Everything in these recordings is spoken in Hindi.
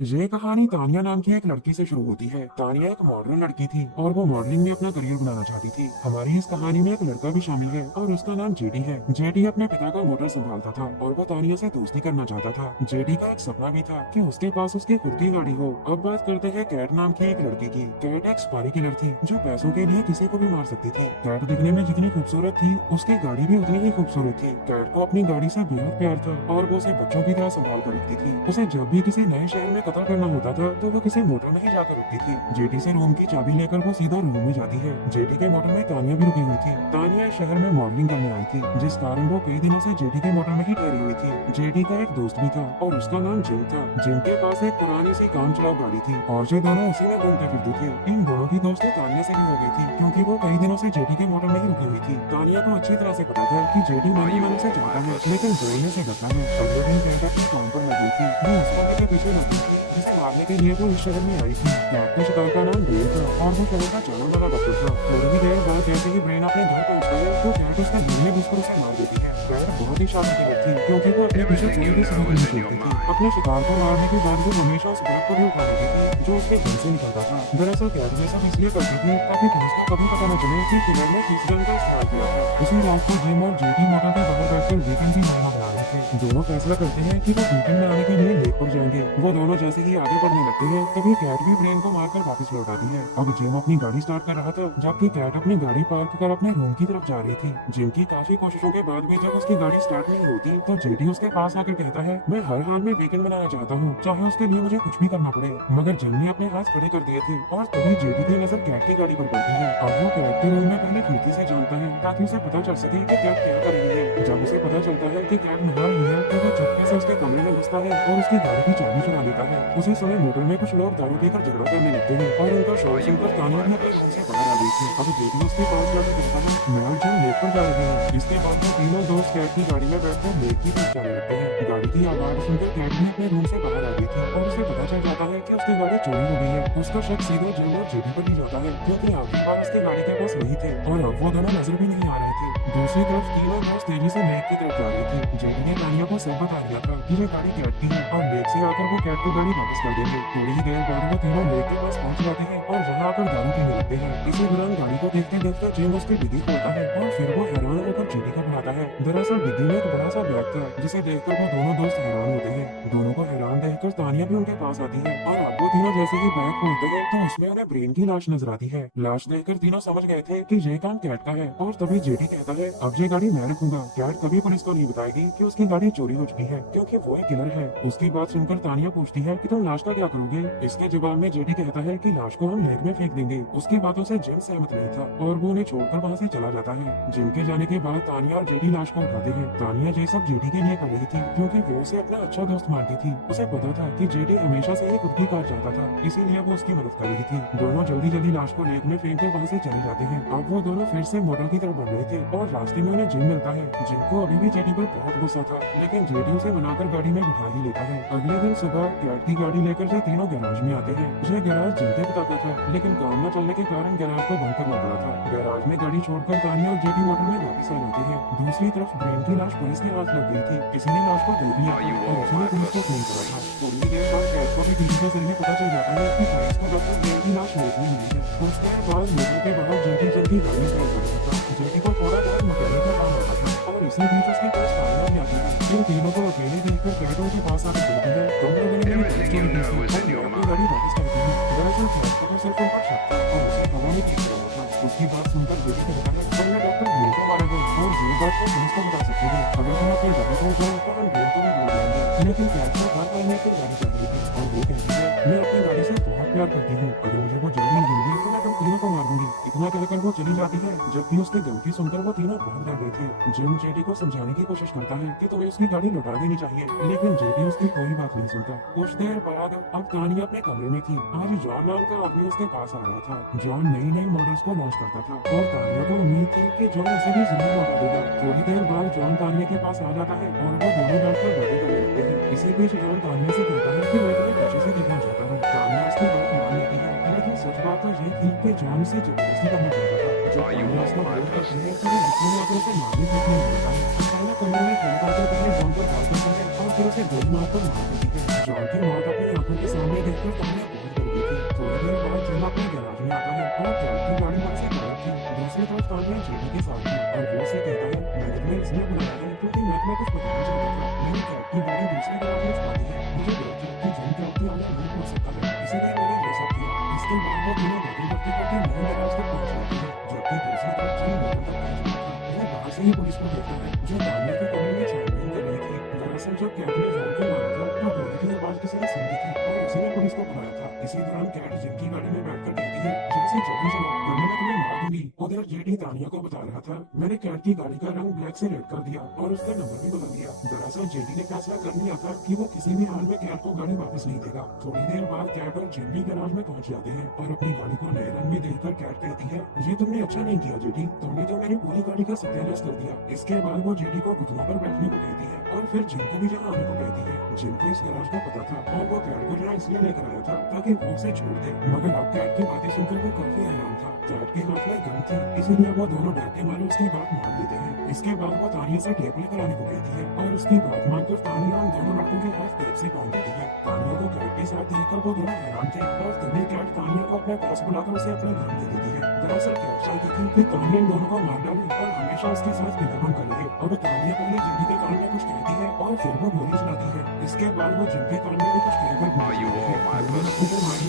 ये कहानी तानिया नाम की एक लड़की से शुरू होती है। तानिया एक मॉडर्न लड़की थी और वो मॉडलिंग में अपना करियर बनाना चाहती थी। हमारी इस कहानी में एक लड़का भी शामिल है और उसका नाम जेडी है। जेडी अपने पिता का मोटर संभालता था और वो तानिया से दोस्ती करना चाहता था। जेडी का एक सपना भी था कि उसके पास उसकी खुद की गाड़ी हो। अब बात करते हैं कैट नाम की एक लड़की की। कैट एक स्पाई किलर थी जो पैसों के लिए किसी को भी मार सकती थी। कैट दिखने में जितनी खूबसूरत थी उसकी गाड़ी भी उतनी ही खूबसूरत थी। कैट को अपनी गाड़ी से बेहद प्यार था और वो उसे बच्चों की तरह संभाल कर रखती थी। उसे जब भी किसी नए शहर में कत्ल करना होता था तो वो किसी मोटर में ही जाकर रुकती थी। जेडी से रूम की चाबी लेकर वो सीधा रूम में जाती है। जेडी के मोटर में तानिया भी रुकी हुई थी। तानिया इस शहर में मॉडलिंग करने आई थी जिस कारण वो कई दिनों से जेडी के मोटर में ही ठहरी हुई थी। जेडी का एक दोस्त भी था और उसका नाम जिम था। जिम के पास एक पुरानी सी काम चलाऊ गाड़ी थी और ये दोनों उसी में घूमते फिरते थे। इन दोनों की दोस्ती तानिया से भी हो गई थी क्योंकि वो कई दिनों से जेडी के मोटर में ही रुकी हुई थी। तानिया को अच्छी तरह से पता था कि जेडी मन से चाहता है लेकिन बोलने से डरता है। अगले दिन कैट अपने काम पर लगी थी। वो उस वाले के पीछे लगी थी जिसको मारने के लिए वो इस शहर में आई थी। कैट के शिकार का नाम डेव था और वो शहर का जाना माना डॉक्टर था। थोड़ी ही देर बाद जैसे ही ब्रेन अपने घर पहुंचता है तो कैट उसका दिल में घुसकर उसे मार देती है। कैट बहुत ही शांतिपूर्ण थी क्योंकि वो अपने पीछे कोई भी सबूत नहीं छोड़ती थी। अपने शिकार को मारने के बाद वो हमेशा उस ब्लड को भी उठा लेती थी जो उसके घर से निकलता था। दरअसल कैट ये सब इसलिए करती थी ताकि पुलिस को कभी पता न चले कि किलर ने किस गन का इस्तेमाल किया था। उसी रात को जिम और जेडी मोटर के बाहर बैठकर वीकेंड की योजना बना रहे थे। दोनों फैसला करते हैं कि वो वीकेंड में आने के लिए लेक पर जाएंगे। वो दोनों जैसे ही आगे बढ़ने लगते हैं तभी कैट भी ब्रेन को मारकर वापस लौट आती है। अब जिम अपनी गाड़ी स्टार्ट कर रहा था जबकि कैट अपनी गाड़ी पार्क कर अपने रूम की तरफ जा रही थी। जिम की काफी कोशिशों के बाद भी जब उसकी गाड़ी स्टार्ट नहीं होती तो जेडी उसके पास आकर कहता है मैं हर हाल में वीकेंड मनाना चाहता हूँ चाहे उसके लिए मुझे कुछ भी करना पड़े। मगर जिम ने अपने हाथ खड़े कर दिए थे और तभी जेडी की नजर कैट की गाड़ी पर पड़ती है। अब वो कैट के रूम में पहले खिड़की से जानता है ताकि उसे पता चल सके कि कैट क्या कर रही है। जब उसे पता चलता है कि कैट नहा रही है तो वो चुपके से उसके कमरे में घुसता है और उसकी गाड़ी की चाबी चुरा लेता है। उसी समय मोटर में कुछ लोग दारू पीकर झगड़ा करने लगते हैं और उनका शोर सुनकर तानिया भी अपने रूम से बाहर आ गई थी। अब जेडी उसके पास जाकर कहता है मैं और जिम लेक पर जा रहे हैं। इसके बाद वो तीनों दोस्त कैट की गाड़ी में बैठकर लेक की तरफ जाने लगते हैं। गाड़ी की आवाज सुनकर कैट भी अपने रूम से बाहर आ गई थी और उसे पता चल जाता है कि उसकी गाड़ी चोरी हो गई है। उसका शक सीधे जिम और जेडी पर ही जाता है क्योंकि आखिरी बार उसकी गाड़ी के पास वही थे और अब वो दोनों नजर भी नहीं आ रहे थे। दूसरी तरफ तीनों दोस्त तेजी से लेक की तरफ जा रही थी। जेडी ने तानिया को सब बता दिया था कि ये गाड़ी कैट की है और लेक से आकर वो कैट को गाड़ी वापस कर देंगे। थोड़ी ही देर बाद वो तीनों लेक के पास पहुंच जाते हैं और वहाँ आकर दारू पीने लगते हैं। इसी दौरान गाड़ी को देखते देखते जिम उसकी डिग्गी खोलता है और फिर वो हैरान होकर जेडी को बुलाता है। दरअसल डिग्गी में एक बड़ा सा बैग था जिसे देखकर वो दोनों दोस्त हैरान होते हैं। दोनों को हैरान देखकर तानिया भी उनके पास आती है और अब वो तीनों जैसे ही बैग खोलते हैं तो उसमें उन्हें ब्रेन की लाश नजर आती है। लाश देखकर तीनों समझ गए थे कि ये काम कैट का है और तभी जेडी कहता है अब ये गाड़ी मैं रखूंगा। कैट कभी पुलिस को नहीं बताएगी कि उसकी गाड़ी चोरी हो चुकी है क्योंकि वो एक किलर है। उसकी बात सुनकर तानिया पूछती है कि तुम लाश का क्या करोगे। इसके जवाब में जेडी कहता है कि लाश को हम लेक में फेंक देंगे। उसकी बातों से जिम सहमत नहीं था और वो उन्हें छोड़कर वहाँ से चला जाता है। जिम के जाने के बाद तानिया और जेडी लाश को उठाते हैं। तानिया ये सब जेडी के लिए कर रही थी क्योंकि वो उसे अपना अच्छा दोस्त मानती थी। उसे पता था कि जेडी हमेशा से ही खुद की कार चाहता था इसीलिए वो उसकी मदद कर रही थी। दोनों जल्दी जल्दी लाश को लेक में फेंक कर वहाँ से चले जाते हैं। अब वो दोनों फिर से मोटर की तरफ बढ़ रहे थे और रास्ते में उन्हें जिम मिलता है। जिम को अभी भी जेडी पर बहुत गुस्सा था लेकिन जेडी उसे मनाकर गाड़ी में बिठा ही लेता है। अगले दिन सुबह कैट की गाड़ी लेकर ये तीनों गैराज में आते हैं। यह गैराज जिम के पिता का था लेकिन काम न चलने के कारण गैराज को बंद करना पड़ा था। गैराज में गाड़ी छोड़कर तानिया और जेडी मोटर में वापस आ जाते हैं। दूसरी तरफ ब्रेन की लाश पुलिस के हाथ लग गई थी। किसी ने लाश को देख लिया था और उसी ने पुलिस को फोन करा था। थोड़ी देर बाद कैट को भी टीवी के जरिए पता चल जाता है कि पुलिस को डॉक्टर ब्रेन की लाश लेक में मिली है। उसके बाद मोटर के बाहर जेडी जल्दी गाड़ी ड्राइव कर रहा था। जेडी को थोड़ा बहुत मकैनिक का काम आता था और इसी बीच उसके पास तानिया भी आती है। इन तीनों को अकेले देखकर कैट उनके पास आकर बोलती है तुम लोगों ने मेरी स्टोरी दी थी और मैं अपनी गाड़ी वापस करती हूँ। दरअसल कैट को तो सिर्फ उन पर शक था और उसे हवा में खींच रहा था। उसकी बात सुनकर जेडी कहता है तुमने डॉक्टर ब्रेन को मारा है और ये बात को पुलिस को बता सकते हो। अगर तुम अपनी गाड़ी को जाओ तो हम ब्रेन को भी बोल देंगे। लेकिन कैट को घर पर लेकर गाड़ी चल रही थी और वो कहती है मैं अपनी गाड़ी से बहुत प्यार करती हूँ। अगर मुझे वो जल्दी नहीं मिली तो मैं तुम तीनों को मार दूंगी। इतना कहकर वो चली जाती है। जबकि उसकी धमकी सुनकर वो तीनों बहुत डर गए थे। जिम जेडी को समझाने की कोशिश करता है कि तुम्हें उसकी गाड़ी लौटा देनी चाहिए लेकिन जेडी उसकी कोई बात नहीं सुनता। कुछ देर बाद अब तानिया अपने कमरे में थी। आज जॉन नाम का आदमी उसके पास आ रहा था। जॉन नई नई मॉडल्स को लॉन्च करता था और तानिया को उम्मीद थी कि जॉन उसे भी जरूर लौटा देगा। थोड़ी देर बाद जॉन तानिया के पास आ जाता है और वो दोनों बैठकर बातें करने लगते हैं। इसी बीच जॉन तानिया से कहता है कि मैं तुम्हें पीछे से देखना चाहता हूँ। तानिया उसकी बात मान लेती है लेकिन सच बात तो ये थी कि जॉन उसे जबरदस्ती करना चाहता था। जब तानिया उसका विरोध करती है तो वो गुस्से में आकर उसे मारने पीटने लगता है। तानिया कमरे में खेलता तो पहले जॉन पर बात करती है और फिर उसे गोली मारकर मार देती है। जॉन की मौत अपनी आंखों के सामने देखकर तानिया बहुत डर गई थी। थोड़ी देर बाद जिम अपने गैराज में आता है और कैट की गाड़ी वहाँ से गायब थी। दूसरी तरफ तानिया जेडी के साथ थी और वो उसे कहता है मैंने तुम्हें इसलिए बुलाया है क्योंकि मैं तुम्हें कुछ बताना चाहता था। मेरी कैट की गाड़ी दूसरे गैराज में छुपा दी है। मुझे डर था कि जिम कैट की आगे नहीं पहुंच सकता है, इसीलिए मैंने ये सब किया। इसके बाद वो बिना बातें करते करते मेरे गैराज तक पहुंच जाती है, जबकि दूसरी तरफ जिम मेरे तक पहुंच चुका था। वो बाहर से ही पुलिस को देखता है जो तानिया के कमरे में छानबीन कर रही थी। दरअसल जब कैट ने जॉन को मारा था तो गोली की आवाज किसी ने सुनी थी और उसी ने पुलिस को बुलाया था। इसी दौरान कैट जिम की गाड़ी में बैठकर कहती है जैसे जल्दी चलो वरना मैं तुम्हें मार दूंगी। उधर जेडी तानिया को बता रहा था मैंने कैट की गाड़ी का रंग ब्लैक से रेड कर दिया और उसका नंबर भी बदल दिया। दरअसल जेडी ने फैसला कर लिया था कि वो किसी भी हाल में कैट को गाड़ी वापस नहीं देगा। थोड़ी देर बाद कैट और जिम भी गैराज में पहुंच जाते हैं और अपनी गाड़ी को नए रंग में देखकर कैट कहती है ये तुमने अच्छा नहीं किया जेडी, तुमने तो मेरी पूरी गाड़ी का सत्यानाश कर दिया। इसके बाद वो जेडी को घुटनों पर बैठने को कहती है और फिर जिम को भी जहाँ आने को कहती है। जिम को इस गैराज का पता था और वो कैट को यहाँ इसलिए लेकर आया था ताकि वो उसे छोड़ दे, मगर अब कैट की बातें सुनकर वो काफी हैरान था। कैट के हाथ में गन थी, इसीलिए वो दोनों डर के मारे उसकी बात मान लेते हैं। इसके बाद वो तानिया से टेप लेकर आने को कहती है और उसकी बात मानकर तानिया उन दोनों लड़कों के हाथ टेप से बांध देती है। तानिया को कैट के साथ देखकर वो दोनों हैरान थे और तभी कैट तानिया को अपने पास बुलाकर उसे अपने घर दे देती है। दरअसल कैट चाहती थी कि तानिया इन दोनों को मार डाले और हमेशा उसके साथ विनम्र कर रहे। अब तानिया पहले जेडी के कान में कुछ कहती है और फिर वो गोली चलाती है। इसके बाद वो जिम के कान में भी कुछ कहकर मारने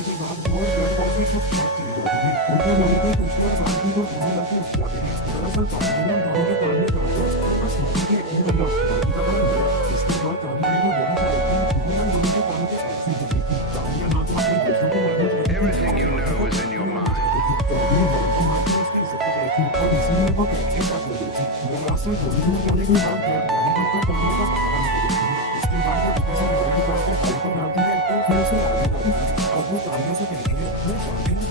के बाद वो से कुछ बात चली जाती है। उनके लोगों को पूछकर शांति को दोनों लड़के उठ जाते हैं। दरअसल तानिया ने दोनों के कान में कहा था बस मौके के एक बंदा बाकी का बड़ा हुआ। इसके बाद तानिया ने गोली चलाई थी, वो उन दोनों के कानों के साथ से गिरी थी। तानिया ना तो अपने दोस्तों को मारना चाहती थी और उसकी इज्जत को चाहती थी और इसीलिए वो कैट के साथ हो गई थी। गैराज से गोली में जाने के बाद कैट गाड़ी पर तानिया का सहारा नहीं देती है। इसके बाद वो पीछे से गाड़ी निकाल के साइड पर डालती है और फिर उसे आगे बढ़ती है। अब वो तानिया से कहती है मैं जानती हूँ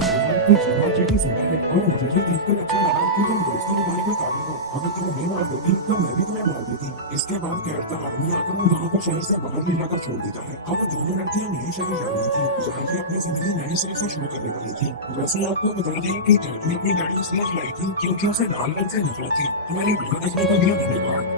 कि जिमा जेडी जिंदा है और मुझे ये देखकर अच्छा लगा कि तुम दोस्ती निभाने के काबिल हो। अगर तुम नहीं मार देती तो मैं भी तुम्हें मार देती। इसके बाद कैट का आदमी आकर उन दोनों को शहर से बाहर ले जाकर छोड़ देता है। अब दोनों लड़कियां नई शहर जा रही थी जहाँ की अपनी जिंदगी नए सिरे से शुरू करने वाली थी। वैसे आपको बता दें कि कैट ने अपनी गाड़ी इसलिए चलाई थी क्योंकि उसे लाल रंग से नफरत थी। हमारी वीडियो देखने का धन्यवाद।